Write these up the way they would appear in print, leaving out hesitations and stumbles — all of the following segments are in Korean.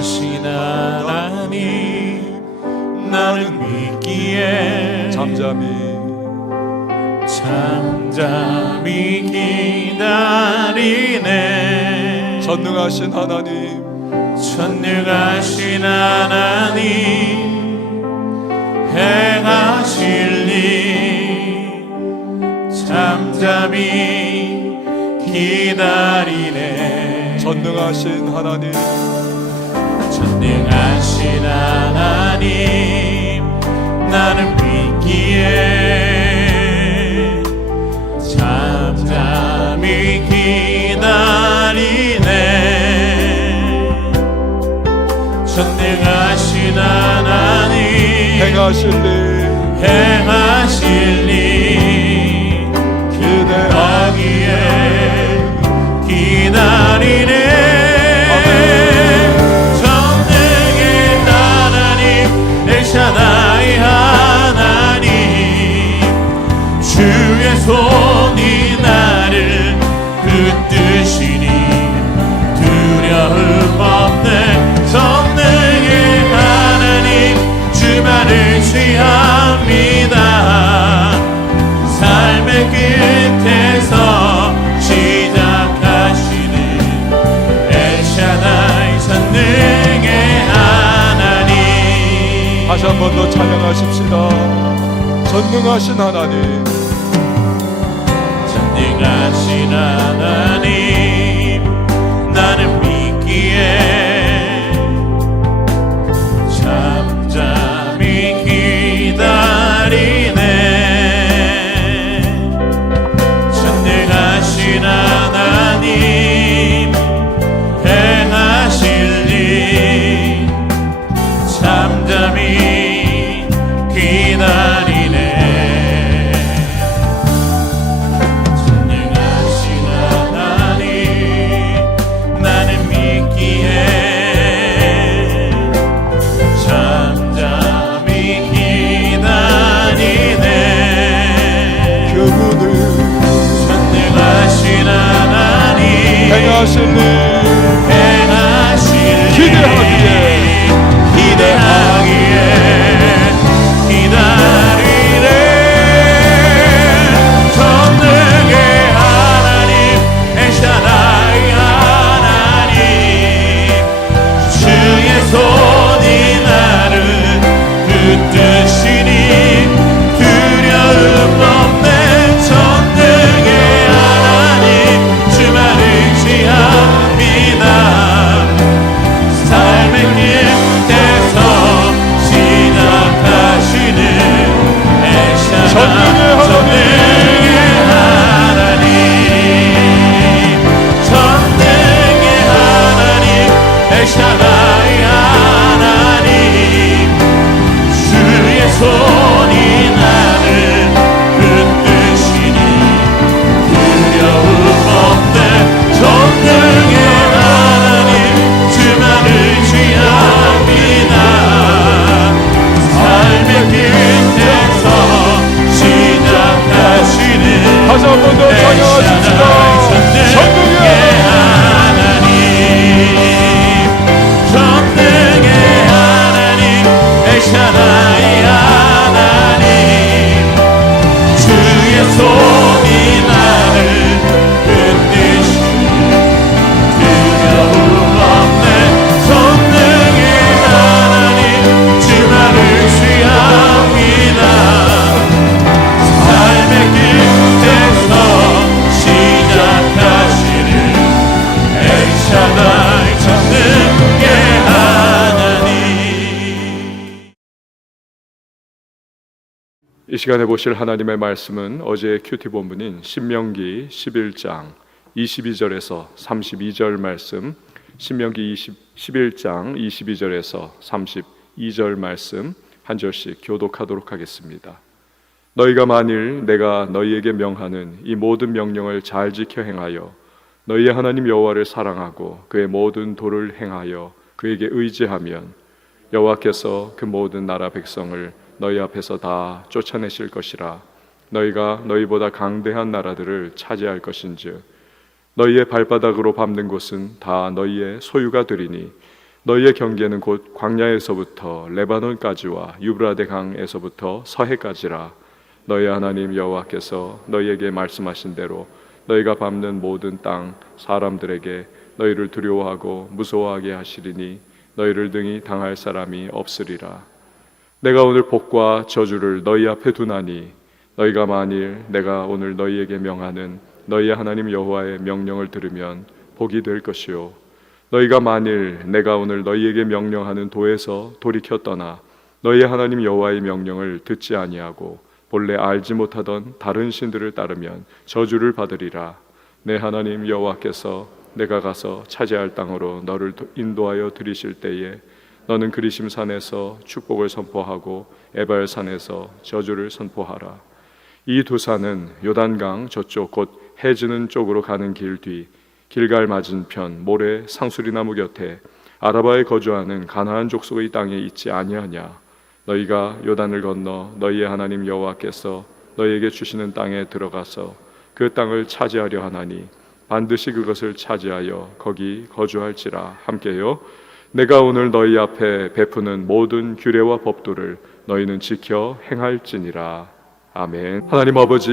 전능하신 하나님 나는 믿기에 잠잠히 기다리네. 전능하신 하나님 행하실 일 잠잠히 기다리네. 전능하신 하나님 나는 믿기에 잠잠히 기다리네. 전능하신 하나님 행하실 일 기대하기에 기다리네. 전능의 하나님 엘샤다이 하나님 주의 손이 나를 붙드시니 두려움 없네. 전능의 하나님 주만을 취합니다. 삶의 끝에서 시작하시는 엘샤다이 전능의 하나님. 다시 한 번 더 찬양하십시다. 전능하신 하나님 나는 믿기에 잠잠히 기다리네. 전능하신 하나님 행하실 일 잠잠히 기다리네. 전능하신 하나님 나는 믿기에 잠잠히 기다리네. 그분을 전능하신 하나님 행하실 일 기대하기에 기다리네. 전능의 하나님 엘샤다이 하나님 주의 손이 나를 붙드시니 두려움 없네. 전능의 하나님 주만을 취합니다. 삶의 끝에서 시작하시는 전능의 하나님 엘샤다이 하나님 주의 손이 나를 붙드시니 두려움 없네. 전능의 하나님 주만을 취합니다. 삶의 끝에서 시작하시는 다시 한 번 더 찬양하십시다. 전능의 하나님 엘샤다이 하나님 주의 손이 나를 붙드시니 두려움 없네. 전능의 하나님 주만을 취합니다. 삶의 끝에서 시작하시는 엘샤다이 전능의 하나님. 이 시간에 보실 하나님의 말씀은 어제의 큐티 본문인 신명기 11장 22절에서 32절 말씀, 신명기 11장 22절에서 32절 말씀 한 절씩 교독하도록 하겠습니다. 너희가 만일 내가 너희에게 명하는 이 모든 명령을 잘 지켜 행하여 너희의 하나님 여호와를 사랑하고 그의 모든 도를 행하여 그에게 의지하면 여호와께서 그 모든 나라 백성을 너희 앞에서 다 쫓아내실 것이라. 너희가 너희보다 강대한 나라들을 차지할 것인즉 너희의 발바닥으로 밟는 곳은 다 너희의 소유가 되리니 너희의 경계는 곧 광야에서부터 레바논까지와 유브라데 강에서부터 서해까지라. 너희 하나님 여호와께서 너희에게 말씀하신 대로 너희가 밟는 모든 땅 사람들에게 너희를 두려워하고 무서워하게 하시리니 너희를 등이 당할 사람이 없으리라. 내가 오늘 복과 저주를 너희 앞에 두나니 너희가 만일 내가 오늘 너희에게 명하는 너희의 하나님 여호와의 명령을 들으면 복이 될 것이요, 너희가 만일 내가 오늘 너희에게 명령하는 도에서 돌이켜 떠나 너희의 하나님 여호와의 명령을 듣지 아니하고 본래 알지 못하던 다른 신들을 따르면 저주를 받으리라. 내 하나님 여호와께서 내가 가서 차지할 땅으로 너를 인도하여 들이실 때에 너는 그리심 산에서 축복을 선포하고 에발 산에서 저주를 선포하라. 이 두 산은 요단강 저쪽 곧 해지는 쪽으로 가는 길 뒤 길갈 맞은편 모래 상수리나무 곁에 아라바에 거주하는 가나안 족속의 땅에 있지 아니하냐. 너희가 요단을 건너 너희의 하나님 여호와께서 너희에게 주시는 땅에 들어가서 그 땅을 차지하려 하나니 반드시 그것을 차지하여 거기 거주할지라. 함께요. 내가 오늘 너희 앞에 베푸는 모든 규례와 법도를 너희는 지켜 행할지니라. 아멘. 하나님 아버지,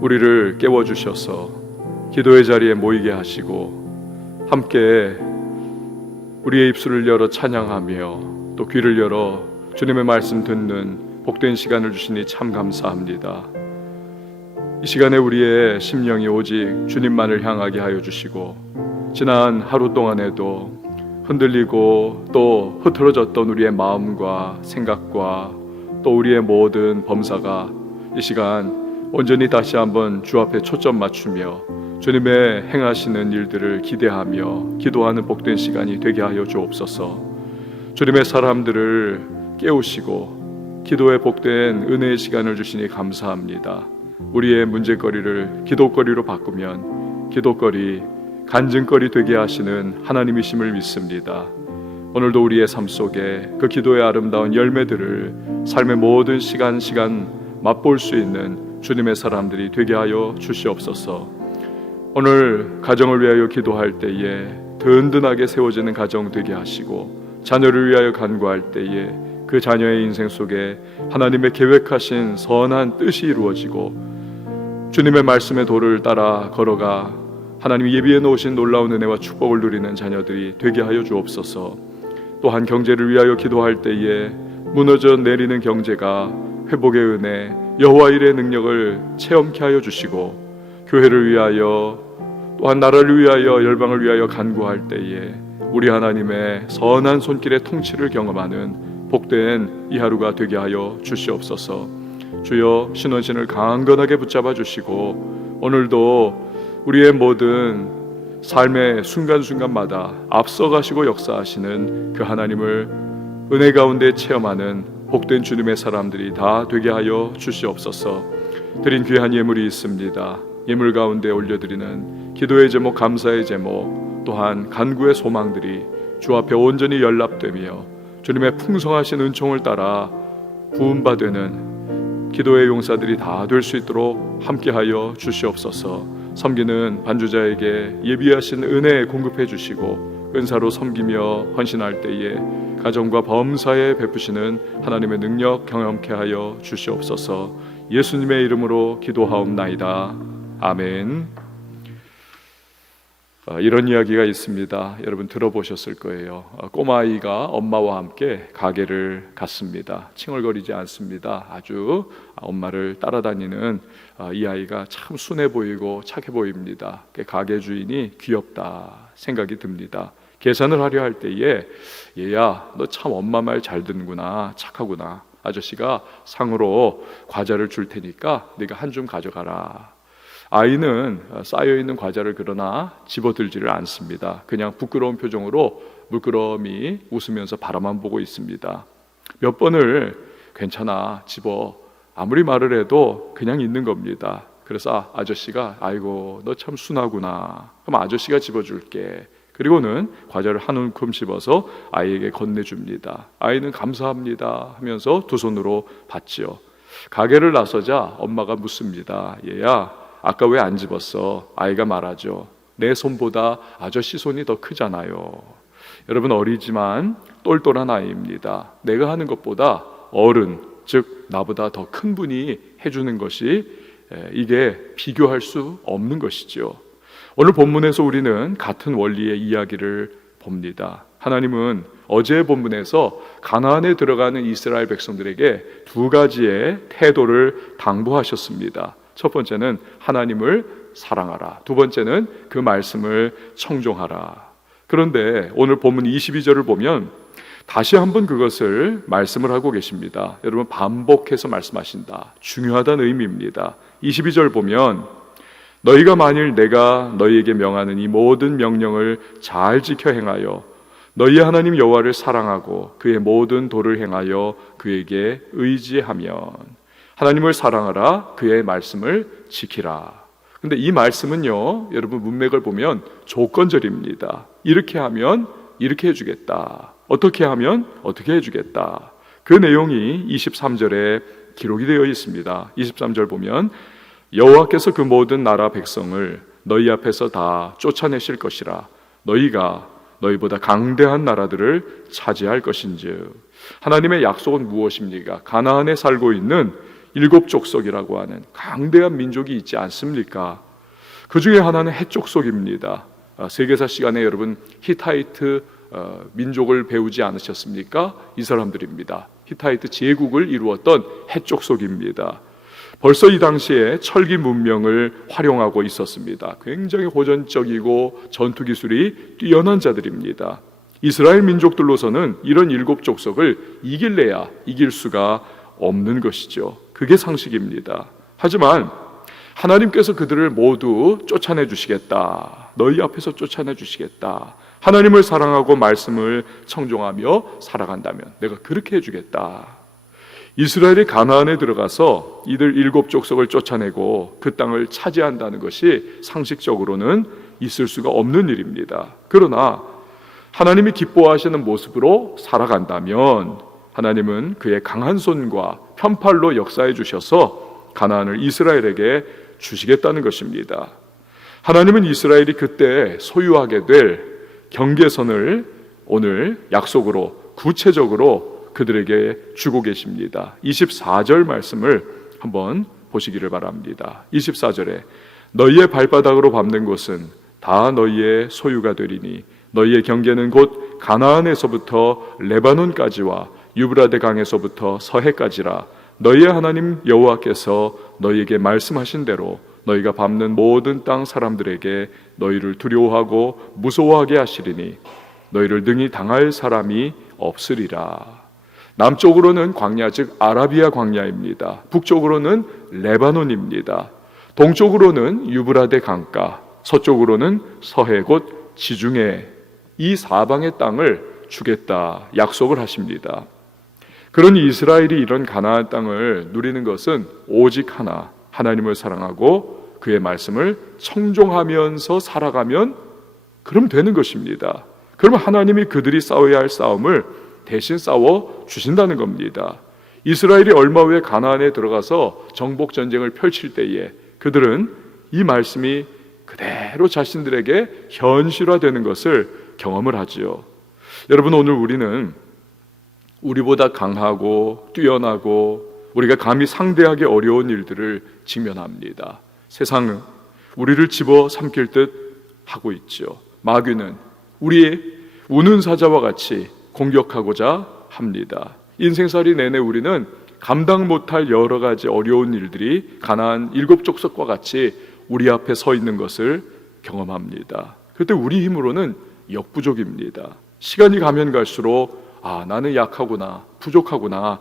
우리를 깨워주셔서 기도의 자리에 모이게 하시고 함께 우리의 입술을 열어 찬양하며 또 귀를 열어 주님의 말씀 듣는 복된 시간을 주시니 참 감사합니다. 이 시간에 우리의 심령이 오직 주님만을 향하게 하여 주시고 지난 하루 동안에도 흔들리고 또 흐트러졌던 우리의 마음과 생각과 또 우리의 모든 범사가 이 시간 온전히 다시 한번 주 앞에 초점 맞추며 주님의 행하시는 일들을 기대하며 기도하는 복된 시간이 되게 하여 주옵소서. 주님의 사람들을 깨우시고 기도의 복된 은혜의 시간을 주시니 감사합니다. 우리의 문제거리를 기도거리로 바꾸면 기도거리, 간증거리 되게 하시는 하나님이심을 믿습니다. 오늘도 우리의 삶 속에 그 기도의 아름다운 열매들을 삶의 모든 시간 맛볼 수 있는 주님의 사람들이 되게 하여 주시옵소서. 오늘 가정을 위하여 기도할 때에 든든하게 세워지는 가정 되게 하시고 자녀를 위하여 간구할 때에 그 자녀의 인생 속에 하나님의 계획하신 선한 뜻이 이루어지고 주님의 말씀의 도를 따라 걸어가 하나님이 예비해 놓으신 놀라운 은혜와 축복을 누리는 자녀들이 되게 하여 주옵소서. 또한 경제를 위하여 기도할 때에 무너져 내리는 경제가 회복의 은혜, 여호와 일의 능력을 체험케 하여 주시고 교회를 위하여 또한 나라를 위하여 열방을 위하여 간구할 때에 우리 하나님의 선한 손길의 통치를 경험하는 복된 이 하루가 되게 하여 주시옵소서. 주여 신원신을 강건하게 붙잡아 주시고 오늘도 우리의 모든 삶의 순간순간마다 앞서가시고 역사하시는 그 하나님을 은혜 가운데 체험하는 복된 주님의 사람들이 다 되게 하여 주시옵소서. 드린 귀한 예물이 있습니다. 예물 가운데 올려드리는 기도의 제목, 감사의 제목, 또한 간구의 소망들이 주 앞에 온전히 연락되며 주님의 풍성하신 은총을 따라 부음받는 기도의 용사들이 다 될 수 있도록 함께하여 주시옵소서. 섬기는 반주자에게 예비하신 은혜 공급해 주시고 은사로 섬기며 헌신할 때에 가정과 범사에 베푸시는 하나님의 능력 경험케 하여 주시옵소서. 예수님의 이름으로 기도하옵나이다. 아멘. 이런 이야기가 있습니다. 여러분 들어보셨을 거예요. 꼬마아이가 엄마와 함께 가게를 갔습니다. 칭얼거리지 않습니다. 아주 엄마를 따라다니는 이 아이가 참 순해 보이고 착해 보입니다. 가게 주인이 귀엽다 생각이 듭니다. 계산을 하려 할 때에 얘야, 너 참 엄마 말 잘 듣는구나, 착하구나. 아저씨가 상으로 과자를 줄 테니까 네가 한 줌 가져가라. 아이는 쌓여있는 과자를 그러나 집어들지를 않습니다. 그냥 부끄러운 표정으로 물끄러미 웃으면서 바라만 보고 있습니다. 몇 번을 괜찮아, 집어, 아무리 말을 해도 그냥 있는 겁니다. 그래서 아저씨가 아이고 너 참 순하구나, 그럼 아저씨가 집어줄게. 그리고는 과자를 한 움큼 집어서 아이에게 건네줍니다. 아이는 감사합니다 하면서 두 손으로 받지요. 가게를 나서자 엄마가 묻습니다. 얘야, 아까 왜 안 집었어? 아이가 말하죠. 내 손보다 아저씨 손이 더 크잖아요. 여러분, 어리지만 똘똘한 아이입니다. 내가 하는 것보다 어른, 즉 나보다 더 큰 분이 해주는 것이 이게 비교할 수 없는 것이죠. 오늘 본문에서 우리는 같은 원리의 이야기를 봅니다. 하나님은 어제 본문에서 가나안에 들어가는 이스라엘 백성들에게 두 가지의 태도를 당부하셨습니다. 첫 번째는 하나님을 사랑하라. 두 번째는 그 말씀을 청종하라. 그런데 오늘 본문 22절을 보면 다시 한번 그것을 말씀을 하고 계십니다. 여러분, 반복해서 말씀하신다. 중요하다는 의미입니다. 22절 보면 너희가 만일 내가 너희에게 명하는 이 모든 명령을 잘 지켜 행하여 너희 하나님 여호와를 사랑하고 그의 모든 도를 행하여 그에게 의지하면, 하나님을 사랑하라, 그의 말씀을 지키라. 근데 이 말씀은요, 여러분 문맥을 보면 조건절입니다. 이렇게 하면 이렇게 해주겠다, 어떻게 하면 어떻게 해주겠다. 그 내용이 23절에 기록이 되어 있습니다. 23절 보면 여호와께서 그 모든 나라 백성을 너희 앞에서 다 쫓아내실 것이라. 너희가 너희보다 강대한 나라들을 차지할 것인즉. 하나님의 약속은 무엇입니까? 가나안에 살고 있는 7 족속이라고 하는 강대한 민족이 있지 않습니까? 그 중에 하나는 헷 족속입니다. 세계사 시간에 여러분 히타이트 민족을 배우지 않으셨습니까? 이 사람들입니다. 히타이트 제국을 이루었던 헷 족속입니다. 벌써 이 당시에 철기 문명을 활용하고 있었습니다. 굉장히 호전적이고 전투 기술이 뛰어난 자들입니다. 이스라엘 민족들로서는 이런 7 족속을 이길래야 이길 수가 없는 것이죠. 그게 상식입니다. 하지만 하나님께서 그들을 모두 쫓아내 주시겠다, 너희 앞에서 쫓아내 주시겠다, 하나님을 사랑하고 말씀을 청종하며 살아간다면 내가 그렇게 해주겠다. 이스라엘이 가나안에 들어가서 이들 7 족속을 쫓아내고 그 땅을 차지한다는 것이 상식적으로는 있을 수가 없는 일입니다. 그러나 하나님이 기뻐하시는 모습으로 살아간다면 하나님은 그의 강한 손과 편팔로 역사해 주셔서 가나안을 이스라엘에게 주시겠다는 것입니다. 하나님은 이스라엘이 그때 소유하게 될 경계선을 오늘 약속으로 구체적으로 그들에게 주고 계십니다. 24절 말씀을 한번 보시기를 바랍니다. 24절에 너희의 발바닥으로 밟는 곳은 다 너희의 소유가 되리니 너희의 경계는 곧 가나안에서부터 레바논까지와 유브라데 강에서부터 서해까지라. 너희의 하나님 여호와께서 너희에게 말씀하신 대로 너희가 밟는 모든 땅 사람들에게 너희를 두려워하고 무서워하게 하시리니 너희를 능히 당할 사람이 없으리라. 남쪽으로는 광야, 즉 아라비아 광야입니다. 북쪽으로는 레바논입니다. 동쪽으로는 유브라데 강가, 서쪽으로는 서해 곧 지중해, 이 사방의 땅을 주겠다 약속을 하십니다. 그러니 이스라엘이 이런 가나안 땅을 누리는 것은 오직 하나, 하나님을 사랑하고 그의 말씀을 청종하면서 살아가면 그럼 되는 것입니다. 그러면 하나님이 그들이 싸워야 할 싸움을 대신 싸워 주신다는 겁니다. 이스라엘이 얼마 후에 가나안에 들어가서 정복 전쟁을 펼칠 때에 그들은 이 말씀이 그대로 자신들에게 현실화되는 것을 경험을 하지요. 여러분, 오늘 우리는 우리보다 강하고 뛰어나고 우리가 감히 상대하기 어려운 일들을 직면합니다. 세상은 우리를 집어삼킬 듯 하고 있죠. 마귀는 우리의 우는 사자와 같이 공격하고자 합니다. 인생살이 내내 우리는 감당 못할 여러 가지 어려운 일들이 가나안 7 족속과 같이 우리 앞에 서 있는 것을 경험합니다. 그때 우리 힘으로는 역부족입니다. 시간이 가면 갈수록 나는 약하구나, 부족하구나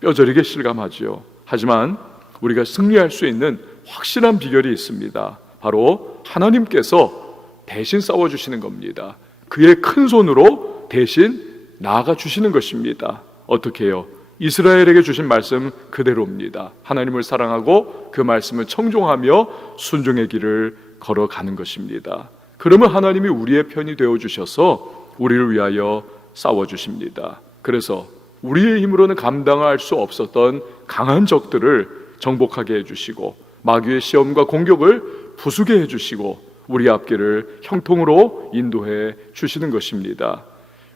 뼈저리게 실감하지요. 하지만 우리가 승리할 수 있는 확실한 비결이 있습니다. 바로 하나님께서 대신 싸워주시는 겁니다. 그의 큰 손으로 대신 나아가 주시는 것입니다. 어떻게 해요? 이스라엘에게 주신 말씀 그대로입니다. 하나님을 사랑하고 그 말씀을 청종하며 순종의 길을 걸어가는 것입니다. 그러면 하나님이 우리의 편이 되어주셔서 우리를 위하여 싸워주십니다. 그래서 우리의 힘으로는 감당할 수 없었던 강한 적들을 정복하게 해주시고 마귀의 시험과 공격을 부수게 해주시고 우리 앞길을 형통으로 인도해 주시는 것입니다.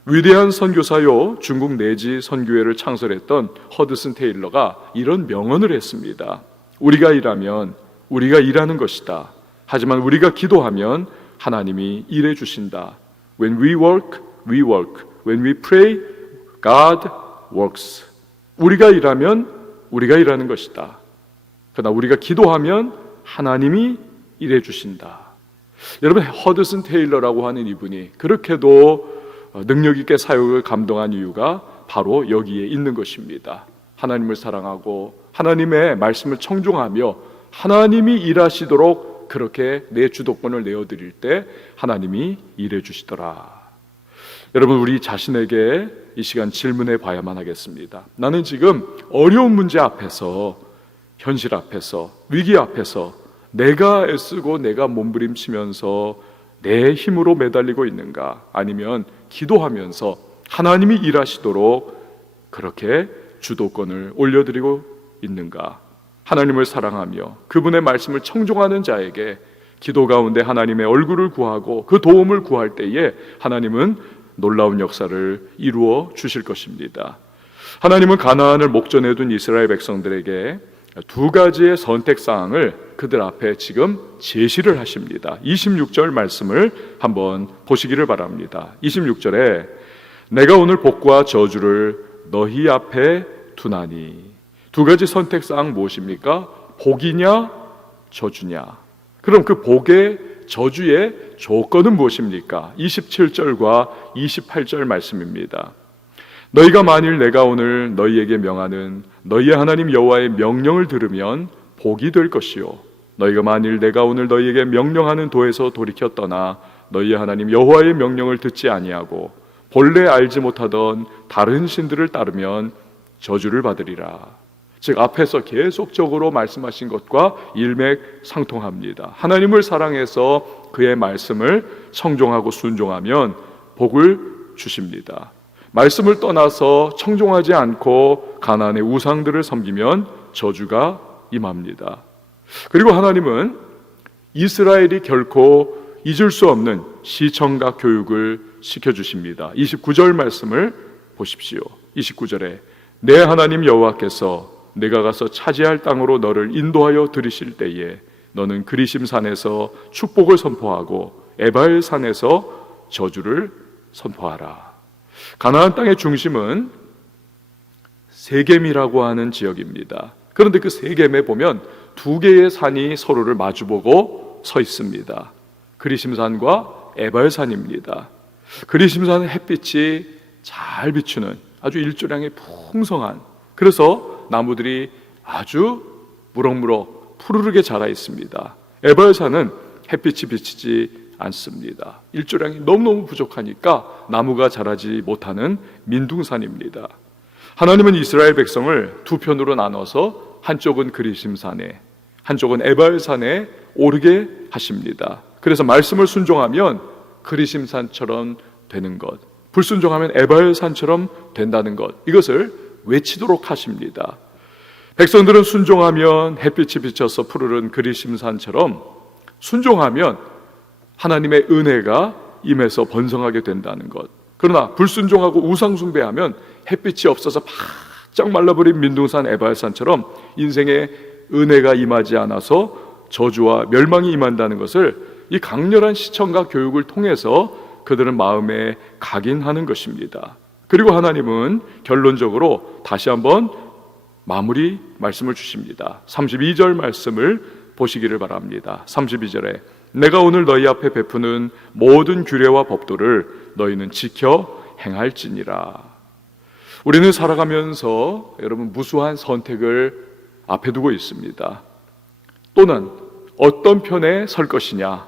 위대한 선교사요 중국 내지 선교회를 창설했던 허드슨 테일러가 이런 명언을 했습니다. 우리가 일하면 우리가 일하는 것이다. 하지만 우리가 기도하면 하나님이 일해 주신다. When we work, we work. When we pray, God works. 우리가 일하면 우리가 일하는 것이다. 그러나 우리가 기도하면 하나님이 일해 주신다. 여러분, 허드슨 테일러라고 하는 이분이 그렇게도 능력 있게 사역을 감당한 이유가 바로 여기에 있는 것입니다. 하나님을 사랑하고 하나님의 말씀을 청종하며 하나님이 일하시도록 그렇게 내 주도권을 내어드릴 때 하나님이 일해 주시더라. 여러분, 우리 자신에게 이 시간 질문해 봐야만 하겠습니다. 나는 지금 어려운 문제 앞에서, 현실 앞에서, 위기 앞에서 내가 애쓰고 내가 몸부림치면서 내 힘으로 매달리고 있는가? 아니면 기도하면서 하나님이 일하시도록 그렇게 주도권을 올려드리고 있는가? 하나님을 사랑하며 그분의 말씀을 청종하는 자에게 기도 가운데 하나님의 얼굴을 구하고 그 도움을 구할 때에 하나님은 놀라운 역사를 이루어 주실 것입니다. 하나님은 가나안을 목전에 둔 이스라엘 백성들에게 두 가지의 선택사항을 그들 앞에 지금 제시를 하십니다. 26절 말씀을 한번 보시기를 바랍니다. 26절에 내가 오늘 복과 저주를 너희 앞에 두나니. 두 가지 선택사항 무엇입니까? 복이냐 저주냐. 그럼 그 복의 저주의 조건은 무엇입니까? 27절과 28절 말씀입니다. 너희가 만일 내가 오늘 너희에게 명하는 너희의 하나님 여호와의 명령을 들으면 복이 될 것이요, 너희가 만일 내가 오늘 너희에게 명령하는 도에서 돌이켜 떠나 너희의 하나님 여호와의 명령을 듣지 아니하고 본래 알지 못하던 다른 신들을 따르면 저주를 받으리라. 즉 앞에서 계속적으로 말씀하신 것과 일맥상통합니다. 하나님을 사랑해서 그의 말씀을 청종하고 순종하면 복을 주십니다. 말씀을 떠나서 청종하지 않고 가나안의 우상들을 섬기면 저주가 임합니다. 그리고 하나님은 이스라엘이 결코 잊을 수 없는 시청각 교육을 시켜주십니다. 29절 말씀을 보십시오. 29절에 내 하나님 여호와께서 내가 가서 차지할 땅으로 너를 인도하여 들이실 때에 너는 그리심산에서 축복을 선포하고 에발 산에서 저주를 선포하라. 가나안 땅의 중심은 세겜이라고 하는 지역입니다. 그런데 그 세겜에 보면 두 개의 산이 서로를 마주보고 서 있습니다. 그리심산과 에발산입니다. 그리심산은 햇빛이 잘 비추는 아주 일조량이 풍성한, 그래서 나무들이 아주 무럭무럭 푸르르게 자라 있습니다. 에발산은 햇빛이 비치지 않습니다. 일조량이 너무너무 부족하니까 나무가 자라지 못하는 민둥산입니다. 하나님은 이스라엘 백성을 두 편으로 나눠서 한쪽은 그리심산에, 한쪽은 에발산에 오르게 하십니다. 그래서 말씀을 순종하면 그리심산처럼 되는 것, 불순종하면 에발산처럼 된다는 것, 이것을 외치도록 하십니다. 백성들은 순종하면 햇빛이 비쳐서 푸르른 그리심산처럼, 순종하면 하나님의 은혜가 임해서 번성하게 된다는 것. 그러나 불순종하고 우상숭배하면 햇빛이 없어서 바짝 말라버린 민둥산 에발산처럼 인생에 은혜가 임하지 않아서 저주와 멸망이 임한다는 것을 이 강렬한 시청각 교육을 통해서 그들은 마음에 각인하는 것입니다. 그리고 하나님은 결론적으로 다시 한번 마무리 말씀을 주십니다. 32절 말씀을 보시기를 바랍니다. 32절에 내가 오늘 너희 앞에 베푸는 모든 규례와 법도를 너희는 지켜 행할지니라. 우리는 살아가면서 여러분 무수한 선택을 앞에 두고 있습니다. 또는 어떤 편에 설 것이냐,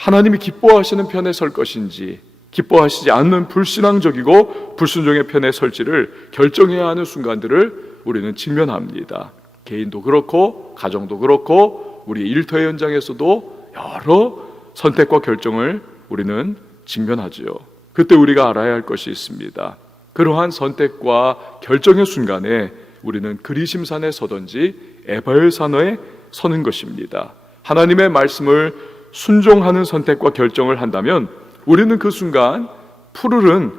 하나님이 기뻐하시는 편에 설 것인지, 기뻐하시지 않는 불신앙적이고 불순종의 편에 설지를 결정해야 하는 순간들을 우리는 직면합니다. 개인도 그렇고 가정도 그렇고 우리 일터 현장에서도 여러 선택과 결정을 우리는 직면하지요. 그때 우리가 알아야 할 것이 있습니다. 그러한 선택과 결정의 순간에 우리는 그리심산에 서든지 에발산에 서는 것입니다. 하나님의 말씀을 순종하는 선택과 결정을 한다면 우리는 그 순간 푸르른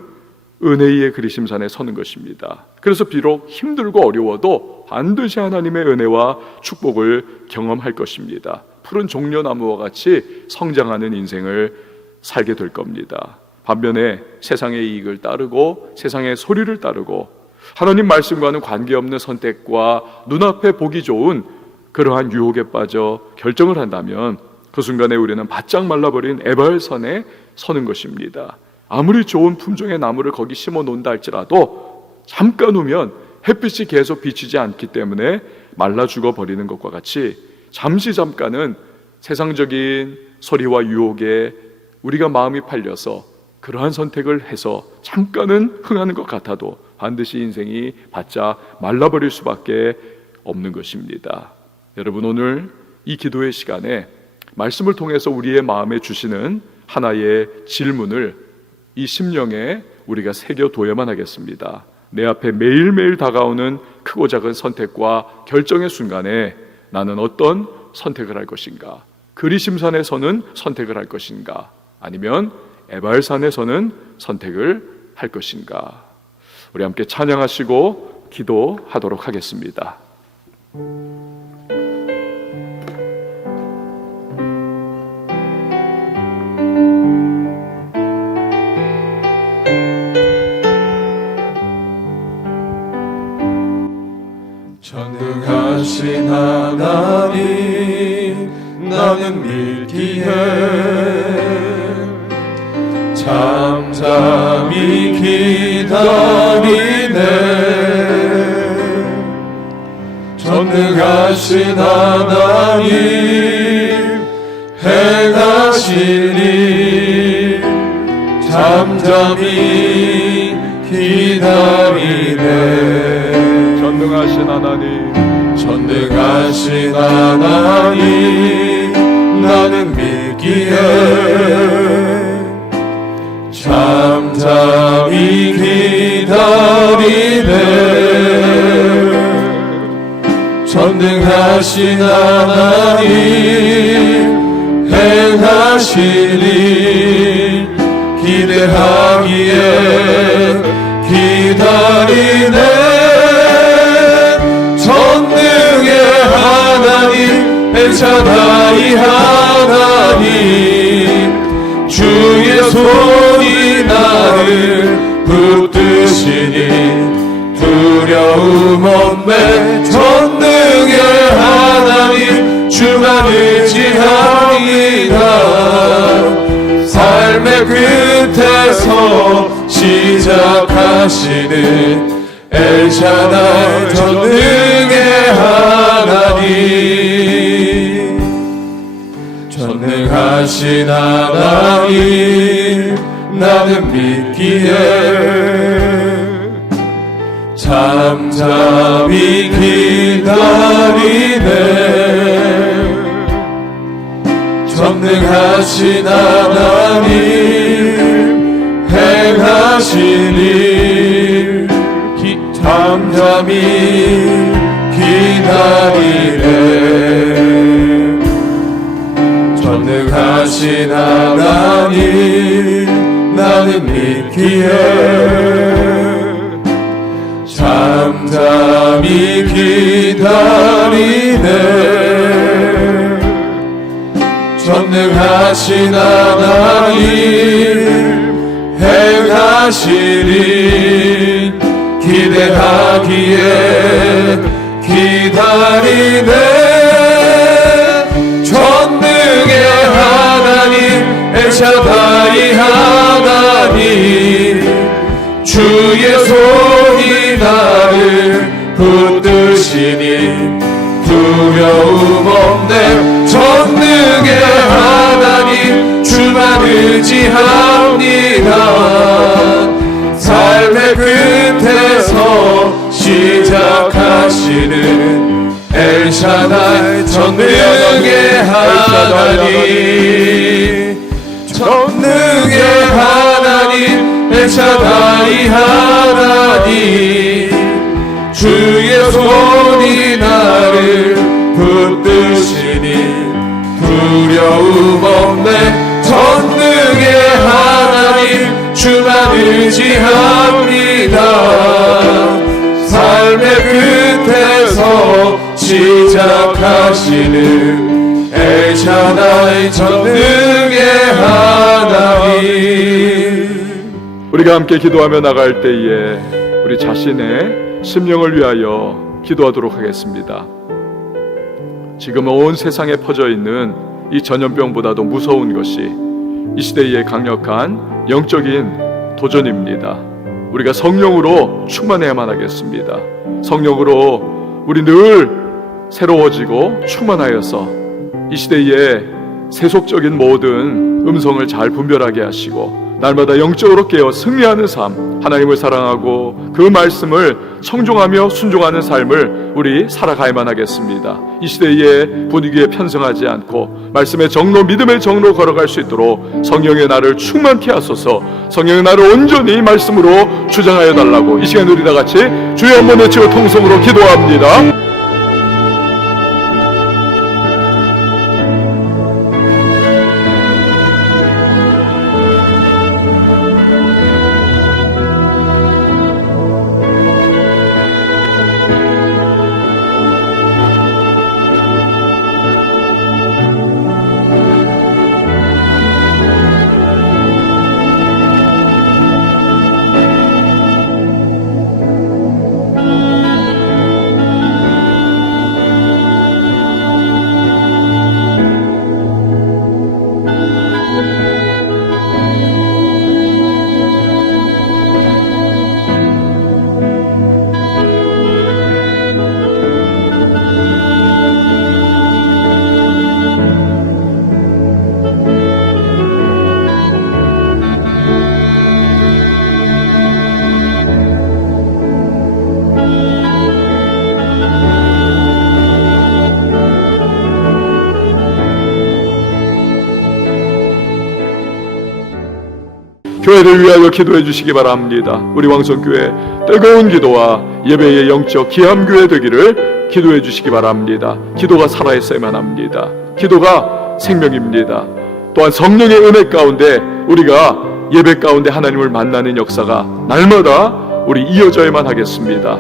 은혜의 그리심산에 서는 것입니다. 그래서 비록 힘들고 어려워도 반드시 하나님의 은혜와 축복을 경험할 것입니다. 푸른 종려나무와 같이 성장하는 인생을 살게 될 겁니다. 반면에 세상의 이익을 따르고 세상의 소리를 따르고 하나님 말씀과는 관계없는 선택과 눈앞에 보기 좋은 그러한 유혹에 빠져 결정을 한다면 그 순간에 우리는 바짝 말라버린 에발산에 서는 것입니다. 아무리 좋은 품종의 나무를 거기 심어 놓는다 할지라도 잠깐 후면 햇빛이 계속 비치지 않기 때문에 말라 죽어버리는 것과 같이 잠깐은 세상적인 소리와 유혹에 우리가 마음이 팔려서 그러한 선택을 해서 잠깐은 흥하는 것 같아도 반드시 인생이 바짝 말라버릴 수밖에 없는 것입니다. 여러분, 오늘 이 기도의 시간에 말씀을 통해서 우리의 마음에 주시는 하나의 질문을 이 심령에 우리가 새겨둬야만 하겠습니다. 내 앞에 매일매일 다가오는 크고 작은 선택과 결정의 순간에 나는 어떤 선택을 할 것인가? 그리심산에서는 선택을 할 것인가? 아니면 에발산에서는 선택을 할 것인가? 우리 함께 찬양하시고 기도하도록 하겠습니다. 전능하신 하나님, 나는 믿기에 잠잠히 기다리네. 전능하신 하나님, 행하시니 잠잠히 기다리네. 전능하신 하나님, 전능하신 하나님, 나는 믿기에 잠잠히 기다리네. 전능하신 하나님, 행하시니 기대하기에 기다리네. 전능의 하나님, 엘샤다이 하나님, 주의 손이 나를 붙드시니 두려움 없네. 전능의 하나님, 주만 의지합니다. 삶의 끝에서 시작하시는 엘샤다이 전능의 하나님, 전능하신 하나님, 나는 믿기에 잠잠히 기다리네. 전능하신 하나님, 행하시니 잠잠히 기다리네. 전능하신 하나님, 나는 믿기에 잠잠히 기다리네. 전능하신 하나님, 행하시니 기대하기에 기다리네. 전능의 하나님, 엘샤다이 하나님, 주의 손이 나를 붙드시니 두려움 없네. 전능의 하나님, 주만 의지합니다. 삶의 끝에서 시작하시는 엘샤다이 전능의 하나님, 전능의 하나님, 엘샤다이 하나님, 주의 손이 나를 붙드시니 두려움 없네. 전능의 하나님, 주만 의지합니다. 하시는 엘샤다이 전능의 하나님. 우리가 함께 기도하며 나갈 때에 우리 자신의 심령을 위하여 기도하도록 하겠습니다. 지금 온 세상에 퍼져 있는 이 전염병보다도 무서운 것이 이 시대의 강력한 영적인 도전입니다. 우리가 성령으로 충만해야만 하겠습니다. 성령으로 우리 늘 새로워지고 충만하여서 이 시대의 세속적인 모든 음성을 잘 분별하게 하시고 날마다 영적으로 깨어 승리하는 삶, 하나님을 사랑하고 그 말씀을 청종하며 순종하는 삶을 우리 살아가야만 하겠습니다. 이 시대의 분위기에 편승하지 않고 말씀의 정로, 믿음의 정로 걸어갈 수 있도록 성령의 나를 충만케 하소서. 성령의 나를 온전히 말씀으로 주장하여 달라고 이 시간 우리 다 같이 주여 한번 외치고 통성으로 기도합니다. 교회를 위하여 기도해 주시기 바랍니다. 우리 왕성교회 뜨거운 기도와 예배의 영적 기함교회 되기를 기도해 주시기 바랍니다. 기도가 살아있어야만 합니다. 기도가 생명입니다. 또한 성령의 은혜 가운데 우리가 예배 가운데 하나님을 만나는 역사가 날마다 우리 이어져야만 하겠습니다.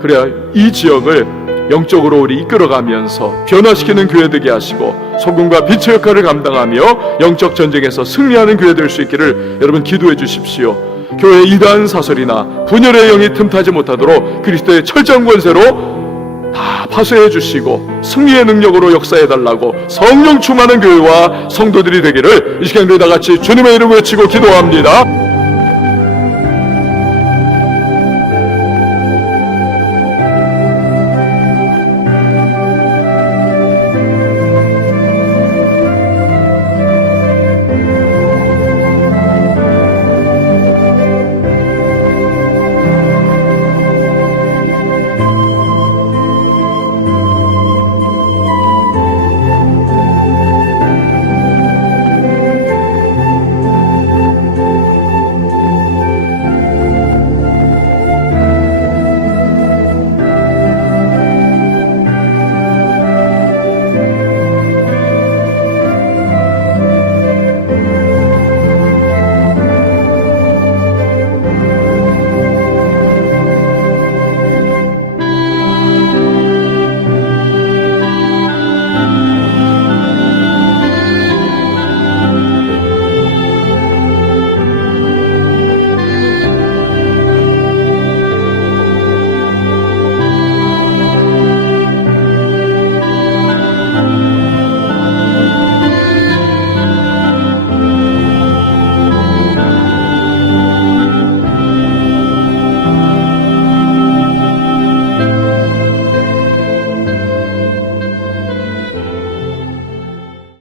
그래야 이 지역을 영적으로 우리 이끌어가면서 변화시키는 교회 되게 하시고 소금과 빛의 역할을 감당하며 영적 전쟁에서 승리하는 교회 될 수 있기를 여러분 기도해 주십시오. 교회 이단 사설이나 분열의 영이 틈타지 못하도록 그리스도의 철저한 권세로 다 파쇄해 주시고 승리의 능력으로 역사해 달라고 성령 충만한 교회와 성도들이 되기를 이 시간 다 같이 주님의 이름을 외치고 기도합니다.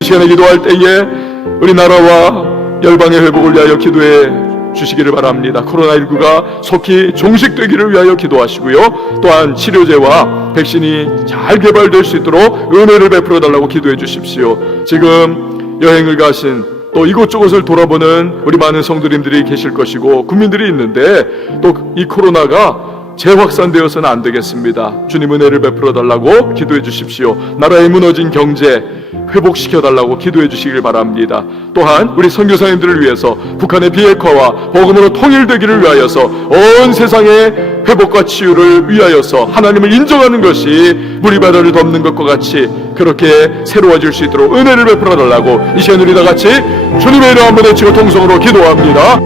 시간에 기도할 때에 우리나라와 열방의 회복을 위하여 기도해 주시기를 바랍니다. 코로나19가 속히 종식되기를 위하여 기도하시고요. 또한 치료제와 백신이 잘 개발될 수 있도록 은혜를 베풀어 달라고 기도해 주십시오. 지금 여행을 가신 또 이곳저곳을 돌아보는 우리 많은 성도님들이 계실 것이고 국민들이 있는데 또 이 코로나가 재확산되어서는 안 되겠습니다. 주님 은혜를 베풀어 달라고 기도해 주십시오. 나라의 무너진 경제 회복시켜 달라고 기도해 주시길 바랍니다. 또한 우리 선교사님들을 위해서 북한의 비핵화와 복음으로 통일되기를 위하여서 온 세상의 회복과 치유를 위하여서 하나님을 인정하는 것이 물이 바다를 덮는 것과 같이 그렇게 새로워질 수 있도록 은혜를 베풀어 달라고 이 시간 우리 다 같이 주님의 이름 한번 외치고 통성으로 기도합니다.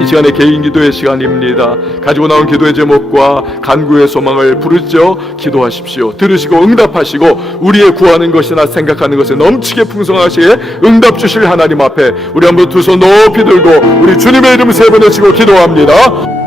이 시간에 개인 기도의 시간입니다. 가지고 나온 기도의 제목과 간구의 소망을 부르짖어 기도하십시오. 들으시고 응답하시고 우리의 구하는 것이나 생각하는 것에 넘치게 풍성하시게 응답 주실 하나님 앞에 우리 한번 두 손 높이 들고 우리 주님의 이름 세 번 외치고 기도합니다.